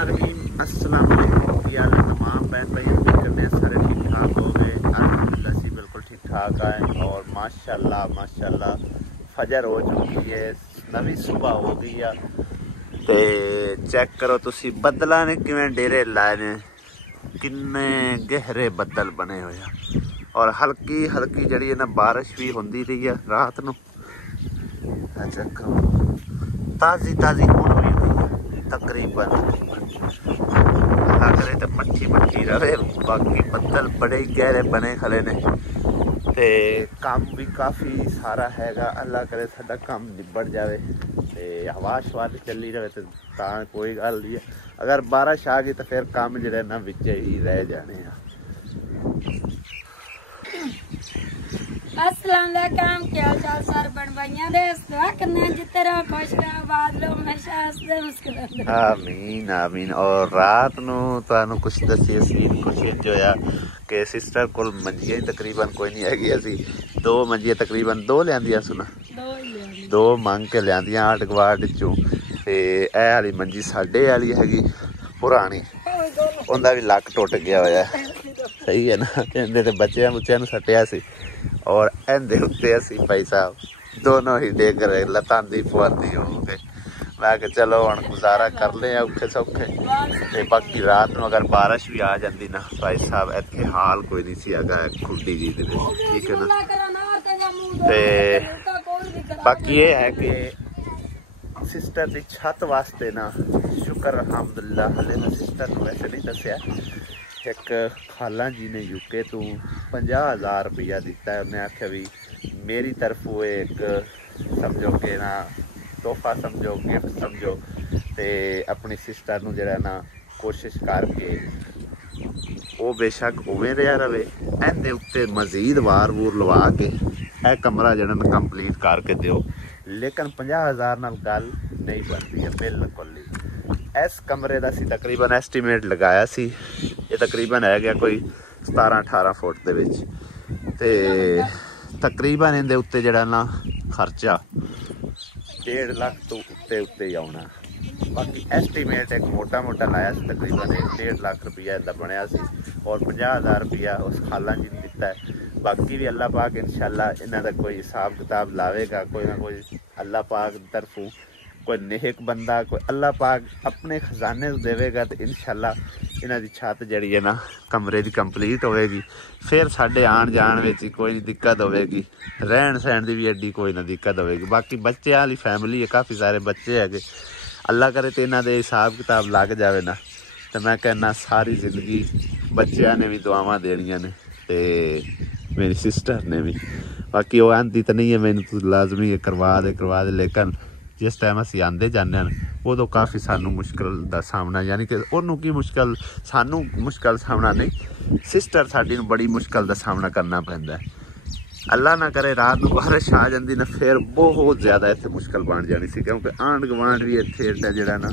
बिस्मिल्लाहिर्रहमानिर्रहीम। अस्सलाम वालेकुम। की हाल है तमाम बहन भाई, उम्मीद करते हैं सारे ठीक ठाक हो गए। अल्हम्दुलिल्लाह से बिल्कुल ठीक ठाक आए और माशाल्लाह माशाल्लाह फजर हो चुकी है, नवी सुबह हो गई है। तो चेक करो तुसी बदलों ने किवें डेरे लाए ने, किन्ने गहरे बदल बने हुए हैं और हल्की हल्की जड़ी है ना बारिश भी होंदी रही है रात नूं। चेक करो ताज़ी ताज़ी हुण भी हुई तकरीबन करे तो मट्ठी मट्ठी रहे। बाकी बदल बड़े गहरे बने खड़े ने ते काम भी काफ़ी सारा हैगा। अल्लाह करे साडा काम निबड़ जाए ते हवा शवा चली रहे तो कोई गल नहीं है। अगर बारिश आ गई तो फिर काम जो ना विच ही रह जाने हैं। अस्सलाम वालेकुम, क्या हाल चाल सर बन भाइयां दे दुआ करना जिते रहो खुश रहो आबाद रहो हमेशा हंसदे मुस्कुराते। आमीन आमीन। और रात नू तुहानू कुछ दसिए सीन कुछ इंज होया कि सिस्टर कोल मंजियां तकरीबन कोई नहीं हैगी। असी दो मंजियां तकरीबन दो लियांदियां सुना दो मंग के लियांदियां आठ गवाड़ चों ते ए वाली मंजी साडे वाली हैगी पुरानी, उनदा भी लक टुट गया होया। सही है ना, इहदे ते बच्चियां बुच्चियां नू सट्टिया सी और इहदे उत्ते असी भाई साहब दोनों ही डिग रहे लतां दी पुआंदी हो गए। मैं कि चलो हुण गुजारा कर ले औखे सौखे ते बाकी रात नूं अगर बारिश भी आ जाती ना भाई साहब इत्थे हाल कोई नहीं सी हैगा खुड्डी जी दे, ठीक है ना। ते बाकी ये है कि सिस्टर की छत वास्ते ना शुक्र अल्हम्दुलिल्लाह हले मैं सिस्टर को वैसे नहीं दसिया। एक खाला जी ने यूके तो 50,000 रुपया दिता है। उन्हें आख्या भी मेरी तरफों एक समझो कि ना तोहफा समझो गिफ्ट समझो ते अपनी सिस्टर नूं जिहड़ा ना कोशिश करके वो बेशक उवें रहा रहे। इहदे उत्ते मजीद वार वूर लवा के यह कमरा जिहड़ा ना कंप्लीट करके दिओ, लेकिन 50,000 नाल गल नहीं बनती है बिल्कुल ही। इस कमरे का असीं तकरीबन एस्टीमेट लगाया सी, ये तकरीबन है गया कोई 17-18 फुट दे विच ते तकरीबन इहदे उत्ते जिहड़ा ना खर्चा 1.5 लाख तो उत्ते उत्ते ही आउणा। बाकी एस्टीमेट एक मोटा मोटा लाया सी तकरीबन 1.5 लाख रुपया इहदा बनिया सी और 50,000 रुपया उस खाला जी ने दिता है। बाकी भी अल्लाह पाक इंशाअल्लाह इन्हां दा कोई हिसाब किताब लावेगा, कोई ना कोई अल्लाह पाक तरफों कोई नेक बंदा कोई अल्लाह पाक अपने खजाने देवेगा तो इंशाअल्लाह इन्हां दी छत जड़ी है ना कमरे की कंप्लीट होएगी। फिर साढ़े आन जान में कोई नहीं दिक्कत होएगी, रहन सहन की भी एड्डी कोई ना दिक्कत होएगी। बाकी बच्चे वाली फैमिली है, काफ़ी सारे बच्चे है। अल्लाह करे तो इन्हां दे हिसाब किताब लग जाए ना तो मैं कहना सारी जिंदगी बच्चों ने भी दुआवां देनियां ने ते मेरी सिस्टर ने भी। बाकी वो आंदी तो नहीं है मैनू तो लाजमी करवा दे, लेकिन जिस टाइम असीं आंदे जाने उदों काफ़ी सानू मुश्किल का सामना, यानी कि उन्होंने की मुश्किल सानू मुश्किल सामना नहीं, सिस्टर साडी नूं बड़ी मुश्किल का सामना करना पैंदा है। अल्लाह ना करे रात को बारिश आ जाती ना फिर बहुत ज़्यादा इत्थे मुश्किल बन जानी सी, क्योंकि आंढ गवांढ भी इत्थे जिहड़ा ना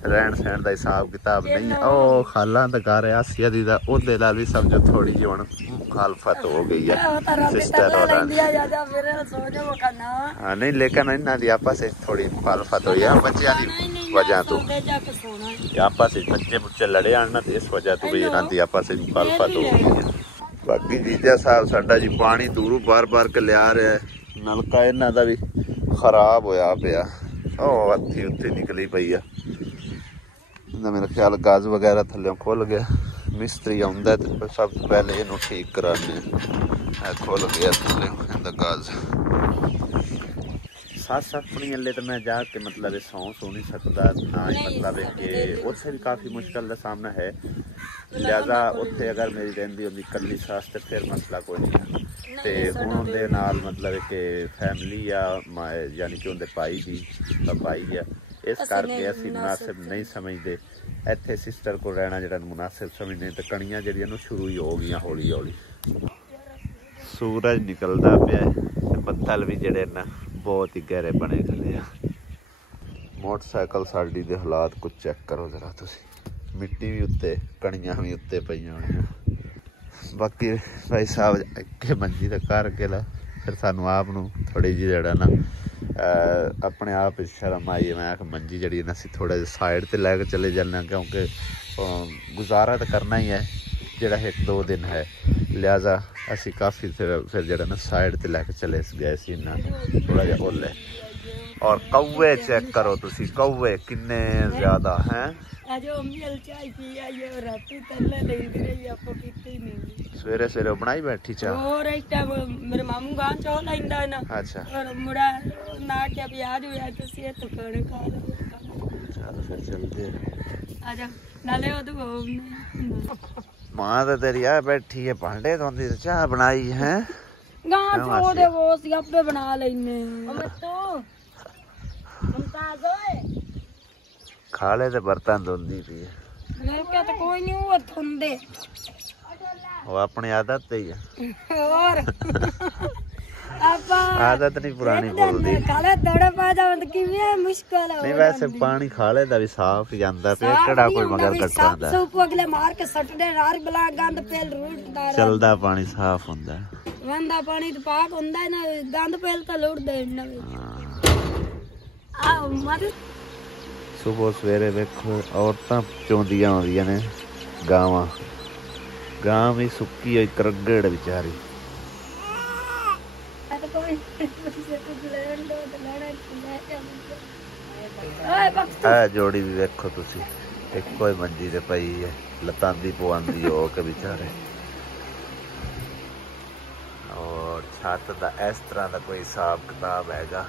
रहन सहन का हिसाब किताब नहीं है। ओ खाला दा घर है आसिया दी दा, ओहदे नाल भी समझो थोड़ी जी हुण मुखालफत हो गई है सिस्टर होरां दी। हाँ नहीं, लेकिन इन्हां दी आपस में थोड़ी मुखालफत हुई है बच्चों की वजह तो, आपस में बच्चे बुच्चे लड़े आन ना इस वजह तो भी इन्हां दी आपस में मुखालफत हो गई है। बाकी जीजा साहब साडा जी पानी दूरों बार बार के लिया रहा है, नलका इन्हां दा भी खराब होया पिया, ओ हत्थी उत्थे निकली पई है। मेरा ख्याल गज वगैरह थल्ले खुल गया, मिस्त्री आउंदा तो सब तो पहले इनू ठीक कराने। खुल गया थल्ले इहदा गज। सस अपनी अल्ले तो मैं जाके मतलब सौ नहीं सकता ना ही, मतलब कि उत्थे भी काफ़ी मुश्किल का सामना है। लिहाजा उत्थे अगर मेरी रहिंदी होंदी कल्ली सस तो फिर मसला कोई नहीं है। तो हुण उहदे नाल मतलब कि फैमिली या यानी कि उहदे भाई दी भाई है, इस करके असीं मुनासिब नहीं समझते इत्थे सिस्टर को रहना जिहड़ा मुनासिब समझने। तो कणियां जिहड़ियां शुरू ही हो गई हौली हौली। सूरज निकलदा पिया है, बदल भी जिहड़े ना बहुत ही गहरे बने खड़े आ। मोटरसाइकिल साडी दे हालात कुछ चेक करो जरा तुसीं, मिट्टी भी उत्ते कणियां भी उत्ते पईयां होणियां। बाकी भाई साहब अगे मंजी ते कर के ला फिर सानू आप नूं थोड़ी जी जिहड़ा ना अपने आप शर्म आई। मैं आख मंजी जी असी थोड़ा जिहा साइड ते लैके चले जाने क्योंकि गुजारा तो करना ही है जोड़ा 1-2 दिन है, लिहाजा असी काफ़ी फिर जो ना साइड ते लैके चले गए सी ना थोड़ा जिहा ओले। और कौवे चेक करो तुसी, कौवे किन्ने ज़्यादा हैं। सवेरे सवेरे बनाई बैठी चाह और इस टाइम मेरे मामू गांव चो लैंदा है ना। अच्छा और मुड़ा ना क्या भी आज हुआ तो से तो खाने खा लो। चल फिर चलते आजा नाले वो तो मां तो तेरी आ बैठी है भांडे धोंदी तो चाह बनाई है गांव चो दे वो सियापे बना लेने। मैं तो मुमताज ओए खाले ते बर्तन धोंदी पई है। मैं क्या तो कोई नहीं वो थुंदे वो अपनी आदत ही है। और आपा आदत नहीं पुरानी बोलदी। खाले दौड़े पा जाओ तो किਵੇਂ मुश्किल है। नहीं वैसे पानी खाले दा भी साफ ही जांदा पे केड़ा कोई मगर कटवांदा। सब को अगले मार के सटदे नार बला गंद पेल रूटदा चलदा पानी साफ हुंदा। वंदा पानी तो पाक हुंदा है ना, गंद पेल तो लुट दे ना। आ मत सुबह सवेरे वेखो औरतां चोंदियां होंदियां ने गावां, गां भी सुक्की होई करगड़ बेचारी। जोड़ी भी वेखो तुसी इको ही मंजी ते पई है, लतांदी पवांदी हो के बेचारे। और छत दा इस तरह का कोई हिसाब किताब हैगा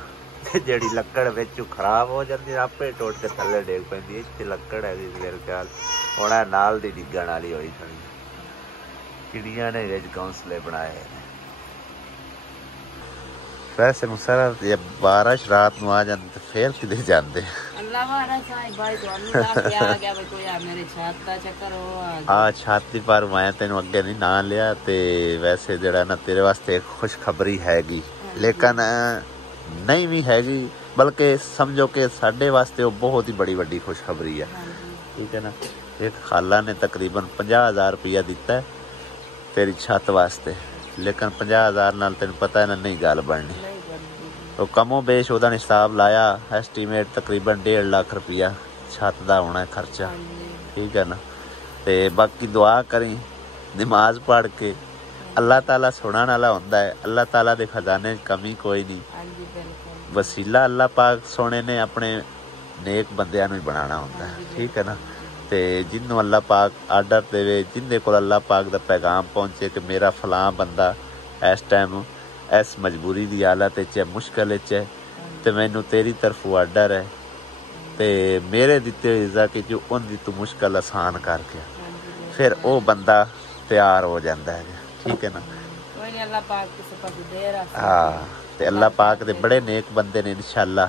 जेड़ी लक्कड़ विचों खराब हो जाती आपे टुट के थल्ले डेग पैंदी। इत्थे लक्कड़ है मेरे ख्याल हुण नाल दी डिग्गण वाली होई खड़ी। चिड़ियां ने विच घोंसले बनाए हैं। वैसे मुसरा बारिश रात नूं आ जांदी ते फिर किते जांदे। अल्लाह वाला साईं भाई तुहानू ला के आ गया भाई कोई आ मेरे छत दा चक्कर हो आ छाती पर मैं तेन अगे नहीं ना लिया। ते वैसे जड़ा ना तेरे वास्ते खुशखबरी हैगी, लेकिन नहीं भी हैगी बल्कि समझो कि साडे वास्ते वो बहुत ही बड़ी वड्डी खुशखबरी है। ठीक है ना। एक खाला ने तकरीबन 50,000 रुपया दिता है तेरी छत वास्ते, लेकिन 50,000 नाल तेन पता है ना नहीं गल बननी। तो कमो बेश ओदा हिसाब लाया एस्टीमेट तकरीबन 1.5 लाख रुपया छत दा होना है खर्चा। ठीक है ना। ते बाकी दुआ करी नमाज पढ़ के अल्लाह ताला सुनने वाला होंदा है। अल्लाह ताला दे खजाने कमी कोई नहीं। वसीला अल्लाह पाक सोने ने अपने नेक बंदियां नूं ही बनाना होंदा है। ठीक है ना। ते जिन्नों अल्लाह पाक आर्डर देवे, जिंदे कोल अल्लाह पाक दा पैगाम पहुंचे कि मेरा फलां बंदा इस टाइम इस मजबूरी दी हालत च है, मुश्किल च है, ते मैनू तेरी तरफों आर्डर है ते मेरे दिते हुए इज़ा कि जो उनकी तू मुश्किल आसान करके फिर वो बंदा तैयार हो जाता है। ठीक है ना। हाँ ते अल्लाह पाक दे बड़े नेक बंदे ने इंशाअल्लाह।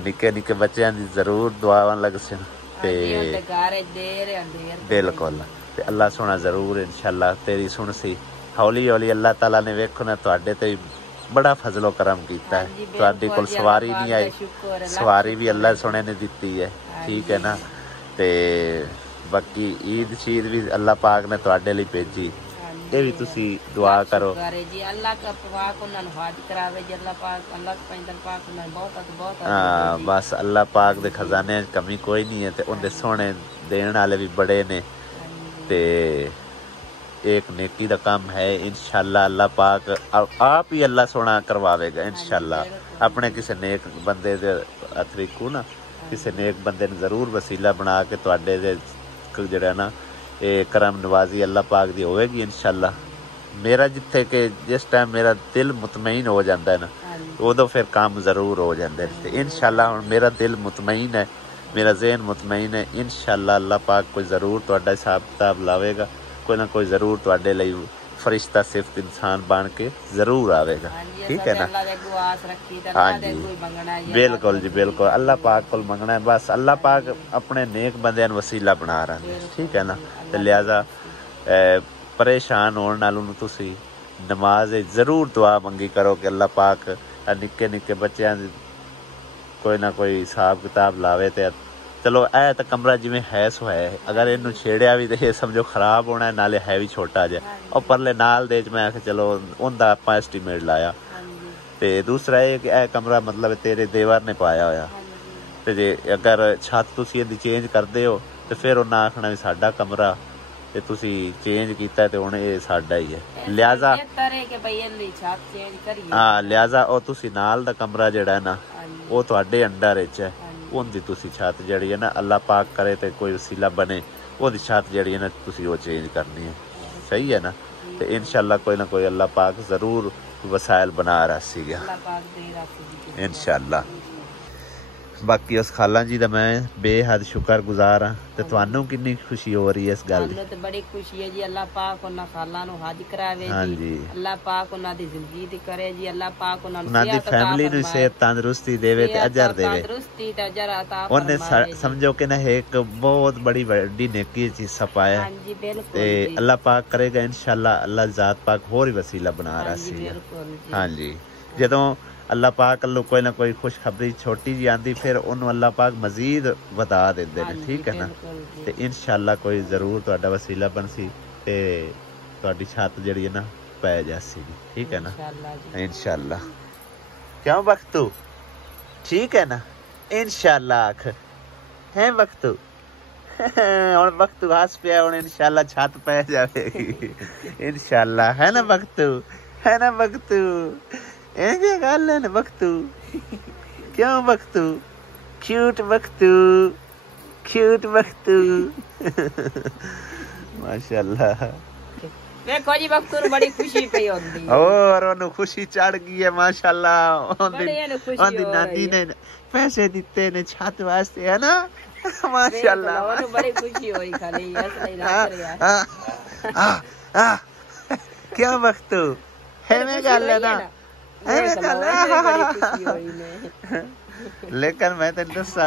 निक्के निक्के बच्चों की जरूर दुआवां लग सन ते बिल्कुल ते अल्लाह सोना जरूर इंशाअल्लाह तेरी सुन सी। हौली हौली अल्लाह ताला ने वेखो ना तुहाडे ते बड़ा फजलो करम कीता है। तुहाडी कोल सवारी नहीं आई, सवारी भी अल्लाह सोने ने दिती है। ठीक है ना। ते बाकी ईद शीद भी अल्लाह पाक ने तुहाडे लई भेजी। ये भी तुसी दुआ करो जी अल्लाह का पाक उन्हां नूं हाज करावे जी अल्लाह पाक पैंदल पाक उन्हां बहुत बहुत। हाँ बस अल्लाह पाक दे खजाने कमी कोई नहीं है ते उनदे सोने देण वाले भी बड़े ने ते एक नेकी दा काम है। इंशाअल्लाह अल्लाह पाक आप ही अल्लाह सोना करवावेगा इंशाअल्लाह। अपने किसी नेक बंदे दे तरीकू ना किसी नेक बंदे ने जरूर वसीला बना के तुहाडे दे जिहड़ा ना ये करम नवाजी अल्लाह पाक दी होएगी इंशाअल्लाह। मेरा जिथे के जिस टाइम मेरा दिल मुतमईन हो जाता है ना उदों फिर काम जरूर हो जाते हैं। इंशाअल्लाह हुण मेरा दिल मुतमईन है, मेरा ज़हन मुतमईन है। इंशाअल्लाह अल्लाह पाक कोई जरूर तुहाडा हिसाब किताब लावेगा, कोई ना कोई जरूर तुहाडे लई फरिश्ता सिफत इंसान बन के जरूर आवेगा। ठीक है ना। हाँ जी बिल्कुल जी बिल्कुल अल्लाह पाक को मंगना है बस। अल्लाह पाक अपने नेक बंदियां नूं वसीला बना रहा है। ठीक है ना। तो लिहाजा परेशान होने नालों तुसी नमाज जरूर दुआ मंगी करो कि अल्लाह पाक निक्के निक्के बच्चों कोई ना कोई हिसाब किताब लावे। तो चलो ऐ तो कमरा जिमें है सो है, अगर इनू छेड़िया भी तो समझो खराब होना है, नाले है भी छोटा जिहा और परले नाल दे मैं आख चलो उनका आप एस्टीमेट लाया। तो ਤੇ ਦੂਸਰਾ ਇਹ ਕਿ ਇਹ ਕਮਰਾ ਮਤਲਬ ਤੇਰੇ ਦੇਵਰ ਨੇ ਪਾਇਆ ਹੋਇਆ, ਤੇ ਜੇ ਅਗਰ ਛੱਤ ਤੁਸੀਂ ਇਹਦੀ ਚੇਂਜ ਕਰਦੇ ਹੋ ਤੇ ਫਿਰ ਉਹਨਾਂ ਆਖਣਾ ਵੀ ਸਾਡਾ ਕਮਰਾ ਤੇ ਤੁਸੀਂ ਚੇਂਜ ਕੀਤਾ ਤੇ ਹੁਣ ਇਹ ਸਾਡਾ ਹੀ ਹੈ, ਲਿਆਜ਼ਾ ਹਾਂ ਲਿਆਜ਼ਾ ਉਹ ਤੁਸੀਂ ਨਾਲ ਦਾ ਕਮਰਾ ਜਿਹੜਾ ਹੈ ਨਾ ਉਹ ਤੁਹਾਡੇ ਅੰਡਰ ਵਿੱਚ ਹੈ, ਉਹਦੀ ਤੁਸੀਂ ਛੱਤ ਜਿਹੜੀ ਹੈ ਨਾ ਅੱਲਾ ਪਾਕ ਕਰੇ ਤੇ ਕੋਈ ਵਸੀਲਾ ਬਣੇ ਉਹਦੀ ਛੱਤ ਜਿਹੜੀ ਹੈ ਨਾ ਤੁਸੀਂ ਉਹ ਚੇਂਜ ਕਰਨੀ ਹੈ, ਸਹੀ ਹੈ ਨਾ। ਤੇ इंशाल्लाह कोई ना कोई अल्लाह पाक जरूर वसाइल बना रसीगा इंशाल्लाह। बाकी उस खाला जी का मैं बेहद शुक्रगुजार हाँ। ते तुहानू कितनी खुशी हो रही है इस गल दी? ते बड़ी खुशी है जी, अल्लाह पाक उन्हां खाला नू हज करावे जी, अल्लाह पाक उन्हां दी जिंदगी दी करे जी, अल्लाह पाक उन्हां दी फैमिली नू सेहत तंदुरुस्ती देवे ते अजर देवे, तंदुरुस्ती ते अजर अता ओने समझो कि ना एक बहुत बड़ी वड्डी नेकी च हिस्सा पाया। हां जी बिल्कुल, ते अल्लाह पाक करेगा इंशाल्लाह, अल्लाह जात पाक होर ही वसीला बना रहा सी। हां जी, जदों अल्लाह पाक अल्लाह कोई ना कोई खुशखबरी छोटी जी आंदी फिर उन्होंने अल्लाह पाक मजीद बता देते हैं, ठीक है ना। तो इंशाल्लाह कोई जरूर तुहाडा वसीला बनसी ते तुहाडी छत जिहड़ी है ना पै जासी, ठीक है ना इंशाल्लाह। क्यों बख्तू ठीक है ना इंशाल्लाह आख है बख्तू हुण बख्तू हस पिया हुण इंशाल्लाह छत पै जावेगी इंशाल्लाह, है ना बख्तू, है ना बख्तू। ऐसे गल है ना बख्तू, क्यों बख्तू क्यूट बख्तू, क्यूट बख्तू माशाल्लाह। देखो जी बख्तू नू बड़ी खुशी पई होंदी और ओनू खुशी चढ़ गई है माशाल्लाह। ओंदी नानी ने पैसे दिते ने छत वास्ते, है ना माशाल्लाह। ओनू बड़ी खुशी होई खाली असली लग रहा क्या बख्तू है में गल है ना लेकिन मैं तेन दसा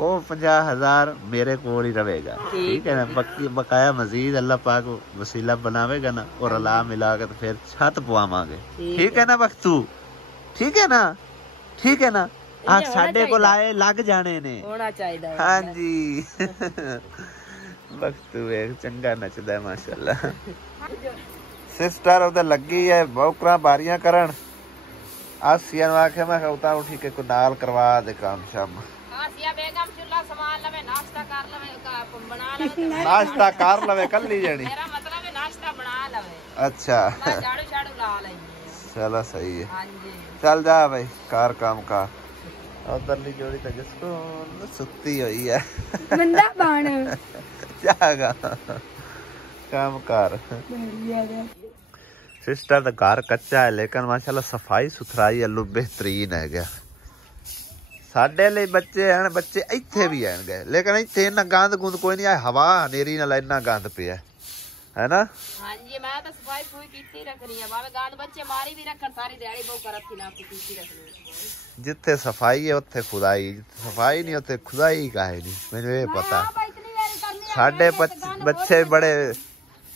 वो 50,000 मेरे को ही रहेगा, ठीक है ना। बाकी बकाया मजीद अल्लाह पाक वसीला बनावेगा ना और अल्लाह मिला के तो फिर छत पवावांगे, ठीक है ना बख्तू, ठीक है ना, ठीक है ना। आख साडे को लाए लग जाने ने होना चाहिए। हाँ जी बख्तू एक चंगा नचदा है माशाल्लाह। सिस्टर उधर लगी है बौकरा बारियां करन, आसिया नु आखे मैं उता उठी के को नाल करवा दे काम शाम। आसिया बेगम चुल्ला संभाल लवे, नाश्ता कर लवे, बना लवे, नाश्ता कर लवे कल्ली जणी, मेरा मतलब है नाश्ता बना लवे। अच्छा मैं झाड़ू झाड़ू ला लेंगे, चलो सही है। हां जी चल जा भाई कार काम का। उधरली जोड़ी तो जिसको सुत्ती हुई है बंदा बाण जागा काम कर। सिस्टर का घर कच्चा है लेकिन माशाल्लाह सफाई सुथराई अल्लू बेहतरीन है गया। साडे लिए बच्चे हैं, बच्चे इत्थे भी हैं गए लेकिन इत्थे इन्ना गंद गुंद कोई नहीं है, हवा हनेरी नाल इन्ना गंद पिया है ना। हां जी मैं तो सफाई पूरी कीती रख रही है, बावे गंद बच्चे मारी भी रखन सारी दिहाड़ी बहु करत थी ना कीती रखनी। जिथे सफाई है उत्थे खुदाई, जिथे सफाई नहीं उत्थे खुदाई काहे नहीं, मैनू ये पता। साडे बच्चे बड़े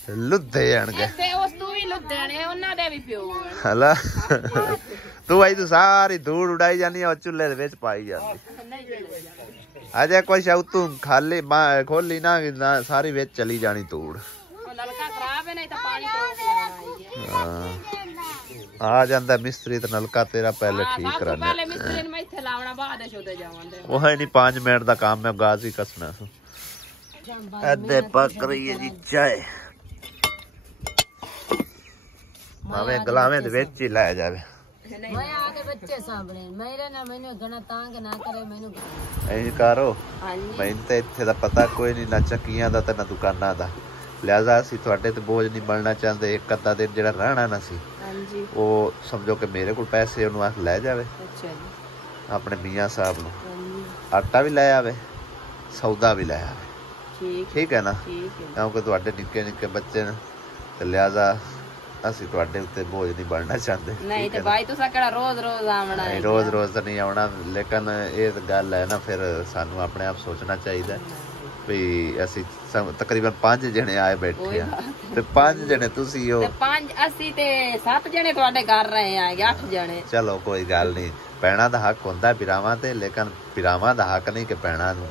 लुद्धे आणगे ते उस तू भी लुद्धे ने उन्हां दे भी पियो हला तू आई तू सारी धूड़ उड़ाई जानी और चूल्हे दे विच पाई जाती। अजे कुछ तू खाली खोली ना सारी विच चली जानी धूड़। नलका खराब है नहीं तो पानी तो आ जांदा मिस्त्री ते नलका तेरा पहले ठीक कराना। पहले मिस्त्री ने मैं इथे लावना बाद छोटे जावंदे वो है नहीं 5 मिनट दा काम है, गाज ही कसना। अदे पक रही है जी चाय, भावे गलावे दे विच ही लै जावे। मैं आके बच्चे सामने मेरे ना मैंने गना तांग ना करे मैंने ऐ करो। मैनू ते इत्थे दा पता कोई नहीं, ना चक्कियां दा ते ना दुकानां दा, लिहाजा असीं तुहाडे ते बोझ नहीं बनना चाहते। एक अद्धा दिन जिहड़ा रहना ना सी वो समझो कि मेरे कोल पैसे ओनू आख लै जावे, अपने मियाँ साहब नू आटा भी लै आवे, सौदा भी लै आवे, ठीक है ना। क्योंकि तुहाडे निक्के निक्के बच्चे ने ते लिहाजा ਅਸੀਂ ਤੁਹਾਡੇ ਉੱਤੇ ਬੋਝ ਨਹੀਂ ਬਣਨਾ ਚਾਹੁੰਦੇ। ਨਹੀਂ ਤੇ ਭਾਈ ਤੁਸੀਂ ਕਿਹੜਾ ਰੋਜ਼ ਰੋਜ਼ ਆਉਣਾ ਹੈ? ਰੋਜ਼ ਰੋਜ਼ ਤਾਂ ਨਹੀਂ ਆਉਣਾ, ਲੇਕਿਨ ਇਹ ਗੱਲ ਹੈ ਨਾ ਫਿਰ ਸਾਨੂੰ ਆਪਣੇ ਆਪ ਸੋਚਣਾ ਚਾਹੀਦਾ ਵੀ ਅਸੀਂ ਤਕਰੀਬਨ 5 ਜਣੇ ਆਏ ਬੈਠੇ ਆ ਤੇ 5 ਜਣੇ ਤੁਸੀਂ ਹੋ ਤੇ 5 ਅਸੀਂ ਤੇ 7 ਜਣੇ ਤੁਹਾਡੇ ਘਰ ਰਹੇ ਆ, 8 ਜਣੇ। ਚਲੋ ਕੋਈ ਗੱਲ ਨਹੀਂ, ਭੈਣਾਂ ਦਾ ਹੱਕ ਹੁੰਦਾ ਪਿਰਾਵਾਂ ਤੇ, ਲੇਕਿਨ ਪਿਰਾਵਾਂ ਦਾ ਹੱਕ ਨਹੀਂ ਕਿ ਭੈਣਾਂ ਨੂੰ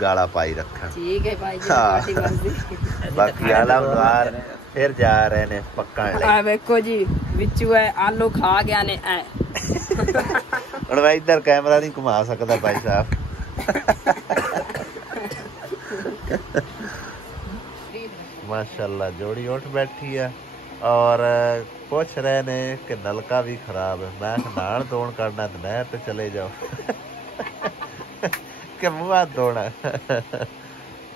ਗਾਲਾਂ ਪਾਈ ਰੱਖਣ। ਠੀਕ ਹੈ ਭਾਈ ਜੀ, ਤੁਹਾਡੀ ਮਰਜ਼ੀ। ਬਾਕੀ ਆਲਮਦਾਰ फिर जा रहे ने पक्का आ देखो जी बिच्छू है आलू खा गया ने ਹੁਣ ਮੈਂ ਇੱਧਰ ਕੈਮਰਾ ਨਹੀਂ ਘੁਮਾ ਸਕਦਾ ਭਾਈ ਸਾਹਿਬ। माशाल्लाह जोड़ी उठ बैठी है और पूछ रहे ने कि नलका भी खराब है। मैं नहान धोन करना तो नहर पे चले जाओ कि मुँह हाथ धोना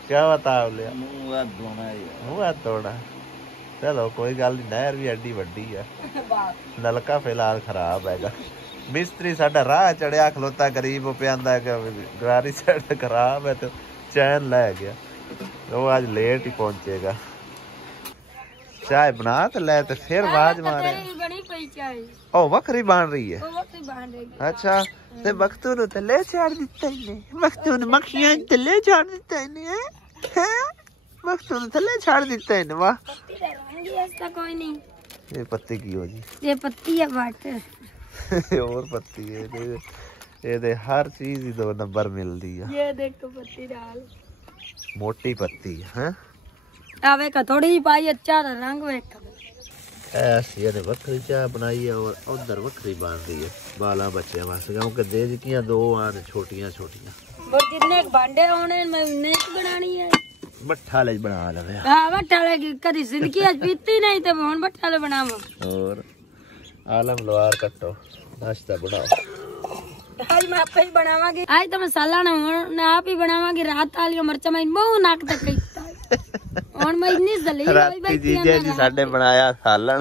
क्या बता लिया मुँह हाथ धोना। चलो कोई गल नहीं, नहर भी एडी वड्डी है, नलका फिलहाल खराब हैगा। मिस्त्री साडा राह चढ़िया खलोता गरीब पे आंदा गरारी साइड खराब है तो चैन लै गया, वो आज लेट ही पहुंचेगा। चाय बना तो ले तो फिर आवाज मारे। ओ वखरी बन रही है। अच्छा ते वक्तू नु तले छाड़ दिता इने, वक्तू ने मक्खियां तले छाड़ दिता इने हैं, वक्तू ने तले छाड़ दिता इने। वाह ऐसा कोई नहीं। ये पत्ती की हो जी? ये पत्ती है बाट और पत्ती है ये दे हर चीज ही 2 नंबर मिलती है। ये देखो पत्ती डाल मोटी पत्ती है। आवे का थोड़ी पाई अच्छा रंग वेख ऐसी ने वक्री चाय बनाई है और उधर वक्री बन रही है बाला बच्चे वास्ते, क्योंकि देजकियां 2 आन छोटियां छोटियां। वो जितने भांडे होने मैं ने बनानी है मट्ठा ले बना लवे। हां मट्ठा ले कदी जिंदगी आज पीती नहीं ते हुन मट्ठा ले बनावा। और आलम लोहार कट्टो नाश्ता बनाओ। आज मैं आपे ही बनावांगी, आज तो मसाला ना आप ही बनावांगी। रात आली मिर्चा मैं बहु नाक तक कईता और मैं इतनी जलील होई बैठी जीजे जी साडे बनाया सालन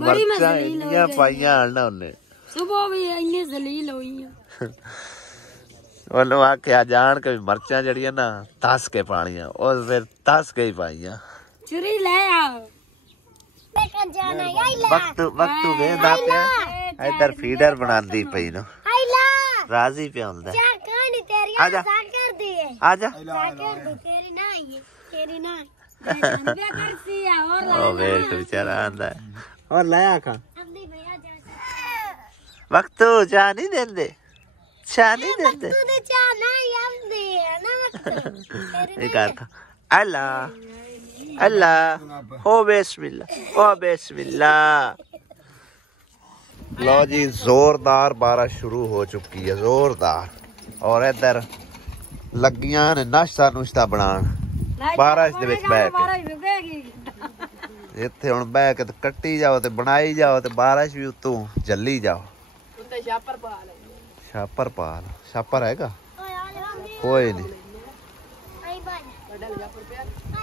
मिर्चा इंनियां पाईयां ना उन्ने सुबह भी इतनी जलील होई है। ਉਹਨੂੰ ਆਖਿਆ ਜਾਣ ਕੇ ਮਿਰਚਾਂ ਜਿਹੜੀਆਂ ਨਾ ਤਸ ਕੇ ਪਾਣੀਆਂ, ਉਹ ਫਿਰ ਤਸ ਕੇ ਹੀ ਪਾਈਆਂ। ਚੁਰੀ ਲੈ ਆ ਵਕਤ ਵੇਂਦਾ ਪਿਆ ਇੱਧਰ ਫੀਡਰ ਬਣਾਉਂਦੀ ਪਈ ਨੂੰ ਰਾਜ਼ੀ ਪਿਆ ਹੁੰਦਾ। ਆ ਜਾ ਆ ਜਾ ਉਹ ਵੇਖ ਵਿਚਾਰਾ ਆਂਦਾ ਔਰ ਲੈ ਆਖਾਂ ਵਕਤ ਚਾਹ ਨਹੀਂ ਦਿੰਦੇ, चाह नहीं देते एक अल्लाह अल्लाह हो बिस्मिल्लाह ओ बिस्मिल्लाह। लो जी जोरदार बारिश शुरू हो चुकी है, जोरदार। और इधर लगियां ने नाश्ता नुश्ता बनान बारिश दे विच बैठ के इत्थे हुण बैठ के कट्टी जाओ ते बनाई जाओ ते बारिश भी उत्तों झल्ली जाओ। उत्ते छापर पा लो, छापर पा लो। छापर हैगा कोई नहीं।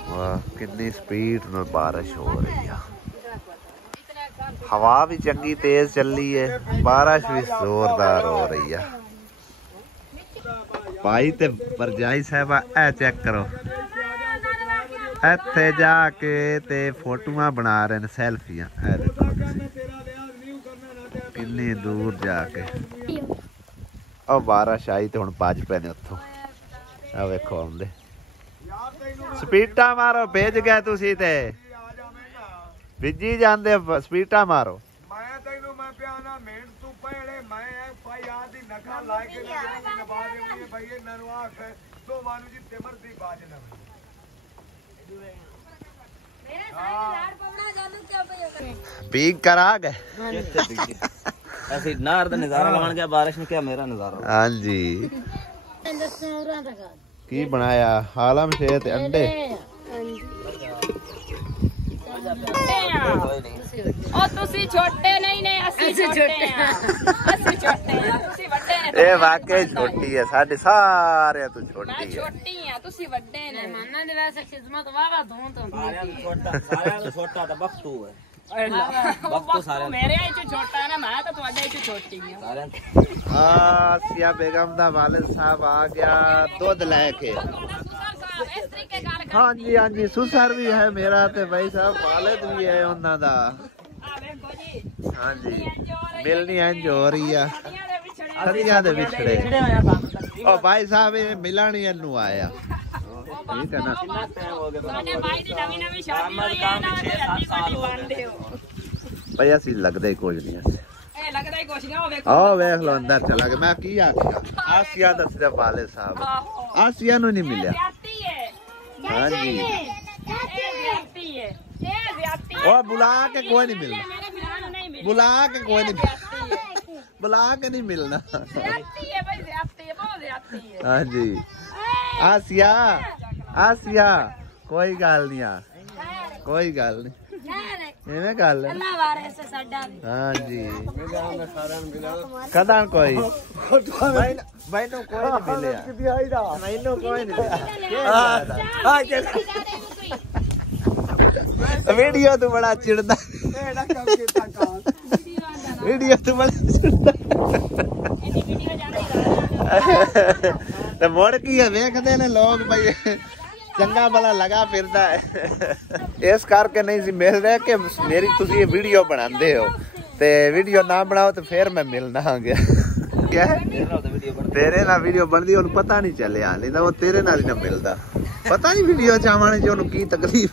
वाह कितनी स्पीड में बारिश हो रही है, हवा भी चंगी तेज चल रही है, बारिश भी जोरदार हो रही है। भाई ते भरजाई साहबा ए चेक करो, इत्थे जाके ते फोटोआं बना रहे ने सेल्फियां। कितनी दूर जाके बारिश आई तो हुण भज पे ने उत्थों। आ वेखो आउंदे स्पीडा मारो, भेज गए तुसी ते बिजी जांदे स्पीडा मारो। पीक करा गए ऐसे नार दा नजारा लवान गया बारिश ने, क्या मेरा नजारा। हां जी की बनाया आलम शेर ते अंडे। ओ तुसी छोटे नहीं ने असि छोटे हैं, असि छोटे हैं तुसी वड्डे ने। ए वाकई छोटी है, साडे सारे तो छोटी है। मैं छोटी हां तुसी वड्डे ने। माना दे वैसे खिदमत वावा धूं तो सारे तो छोटा तो बख्तू है। मेरे छोटा है ना, मैं तो तुम्हारे छोटी हूं। सिया बेगम दा वालिद साहब आ गया दूध लेके। हाँ जी हाँ जी सुसर भी है मेरा ते भाई साहब वालिद भी है उन्हां दा। हाँ जी मिलनी इंज हो रही है सदियां दे विछड़े। ओ भाई साहब ये मिलन ही इन्नू आया ठीक है ना। भाई असी लगदा ही कुछ नहीं आओ वेख लो अंदर चला गया। मैं की आखिया आसिया दा सिर्फ वाले साहब आसिया नु नहीं मिलिया। हाँ जी ओ बुला के कोई नहीं मिलना, बुला के कोई नहीं बुला के नहीं मिलना। हाँ जी आसिया आसिया कोई गल नहीं आ कोई गल नहीं इवें गल हाँ जी कदा कोई मैनू कोई नहीं मिले मैनू कोई नहीं वीडियो तो बड़ा चिड़दा वीडियो तो बड़ा चिड़दा ते मुड़ की वेखदे ने लोग भाई चंगा भला लगा फिरदा है इस करके नहीं सी मिल रहा कि मेरी तुसी ये वीडियो बनांदे हो ते वीडियो ना बनाओ तो फिर मैं मिलना आ गया क्या है तेरे ना वीडियो बनदी उन्हें पता नहीं चलिया नहीं तो वो तेरे नाल ही ना मिलदा पता नहीं वीडियो चावने च उन्हें की तकलीफ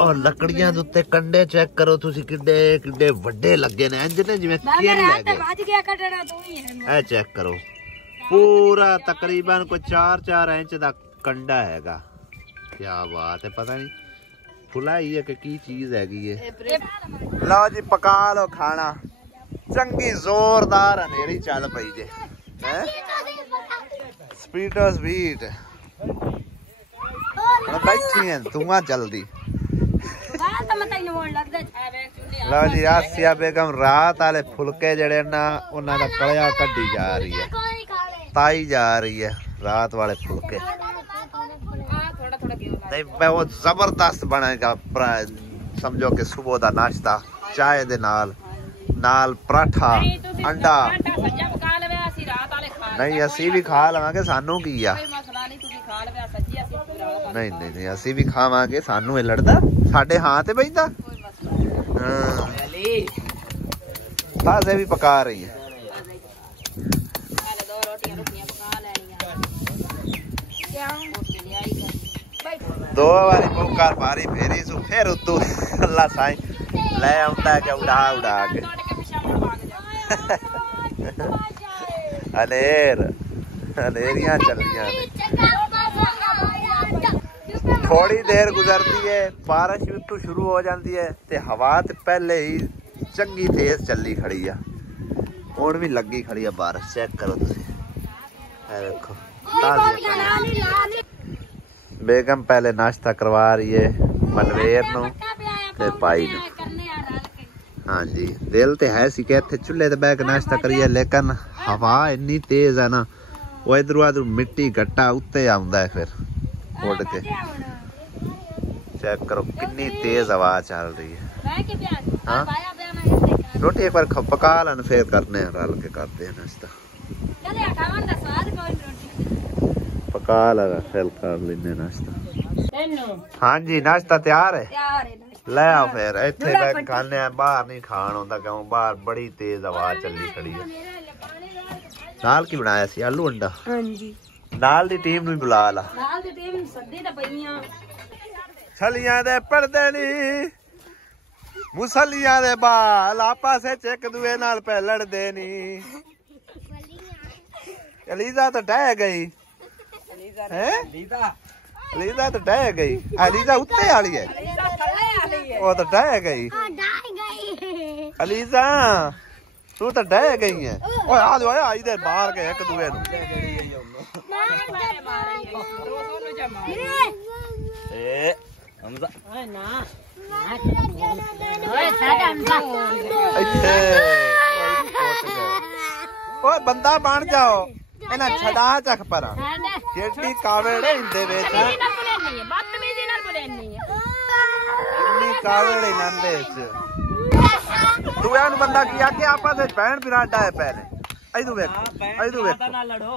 और लकड़ियां दे उत्ते कंडे चेक करो तुसी किड्डे किड्डे वड्डे लगे ने इंज ने जिवें केन लगे ए चेक करो पूरा तकरीबन कोई 4-4 इंच दा कंडा हैगा क्या बात है पता नहीं फुलाई है कि की चीज हैगी है लो जी पका लो खाना चंगी जोरदार अंधेरी चल पई जे हैं स्पीडो स्पीड बैठी हैं धुआं जल्दी लो जी आसिया बेगम रात वाले फुलके जड़े ना उन्हां दा कलिया कड्डी जा रही है ताई जा रही है रात वाले फुलके नहीं वो जबरदस्त बनेगा समझो कि सुबह दा नाश्ता चाय दे नाल पराठा अंडा नहीं असी भी खा लवांगे सानू की आ नहीं नहीं नहीं असी भी खावांगे सानू ये लड़दा साडे हां ते बैठदा ताज़े भी पका रही है दो बारी पोकार बारी फेरी सु फिर उतू अल्लाह साईं ले आंदा है उड़ा उड़ा के अनेरियां चलियां थोड़ी देर गुजरती है बारिश भी शुरू हो जाती है ते हवा ते पहले ही चंगी तेज चली खड़ी है हुण भी लगी खड़ी है बारिश चेक करो तुसी देखो बेगम पहले नाश्ता करवा रही है मनवेर नु ते पाई नु हाँ जी दिल ते है सी कि इत्थे चुल्हे ते बैठ के नाश्ता करिए लेकिन हवा इन्नी तेज है ना वो इधरों उधर मिट्टी गट्टा उत्ते आउंदा है फिर उड़ के चेक करो कितनी तेज हवा चल रही है हाँ रोटी एक बार पका लन फिर करने हैं रल के करते हैं नाश्ता पका लगा फिर कर लेने नाश्ता हाँ जी नाश्ता तैयार है ले आओ फिर इत्थे बैठ खाने हैं बाहर नहीं खान होंदा क्यों बाहर बड़ी तेज हवा चली खड़ी है नाल की बनाया सी आलू अंडा हां जी नाल दी टीम नु बुला ला नाल दी टीम सद्दी ते पईयां छलियां दे पड़दे नी मुसलियां दे बाल आपस विच एक दूए नाल पे लड़दे नी अलीजा तो डह गई हैं अलीजा तो डह गई अलीजा उत्ते वाली है वो तो डह गई अलीजा तू तो डह गई है ओए आ जो आई दे मार के एक दूए नु ए हमजा ओए ना ओए साडा हमजा ओए बंदा बन जाओ इना छड़ा चख पर जेडी कावेड़े इंदे विच बदतमीजी नाल बोलनी है इन्नी कावेड़े नंदे विच दूया नु बंदा की आके आपस विच बहन बिराडा है पहले इधर देखो इधर देखो ना लड़ो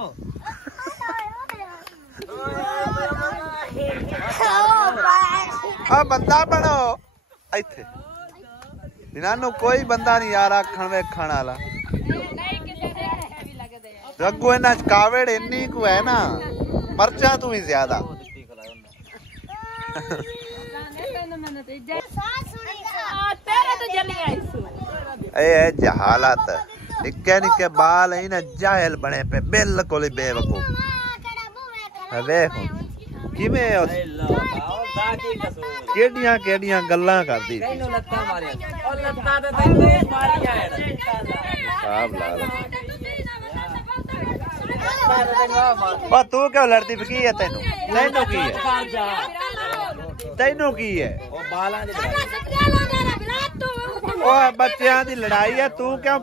आ बंदा बनो इथे इन्हां कोई बंदा नहीं यार आखण वेखण वाला अगो इन्हां कावड़ इन्नी को है ना मर्चा तू ही ज्यादा ए जहालत निक्के निक्के बाल ही ना जाहिल बने पे बिल्कुल बेवकूफ देखो किवें ਦਾ ਕੀ ਕਸੂਰ ਕਿਹੜੀਆਂ ਕਿਹੜੀਆਂ ਗੱਲਾਂ ਕਰਦੀ ਤੈਨੂੰ ਲੱਤਾਂ ਮਾਰਿਆ ਉਹ ਲੱਤਾਂ ਤੇ ਤੈਨੂੰ ਮਾਰੀਆਂ ਐ ਸਾਹਬ ਲਾ ਲਾ ਮੈਂ ਤੈਨੂੰ ਆ ਮਾਰ ਉਹ ਤੂੰ ਕਿਉਂ ਲੜਦੀ ਵੀ ਕੀ ਹੈ ਤੈਨੂੰ ਤੈਨੂੰ ਕੀ ਹੈ ਖਾ ਜਾ ਤੈਨੂੰ ਕੀ ਹੈ ਉਹ ਬਾਲਾਂ ਦੇ ਉਹ ਬੱਚਿਆਂ ਦੀ ਲੜਾਈ ਹੈ ਤੂੰ ਕਿਉਂ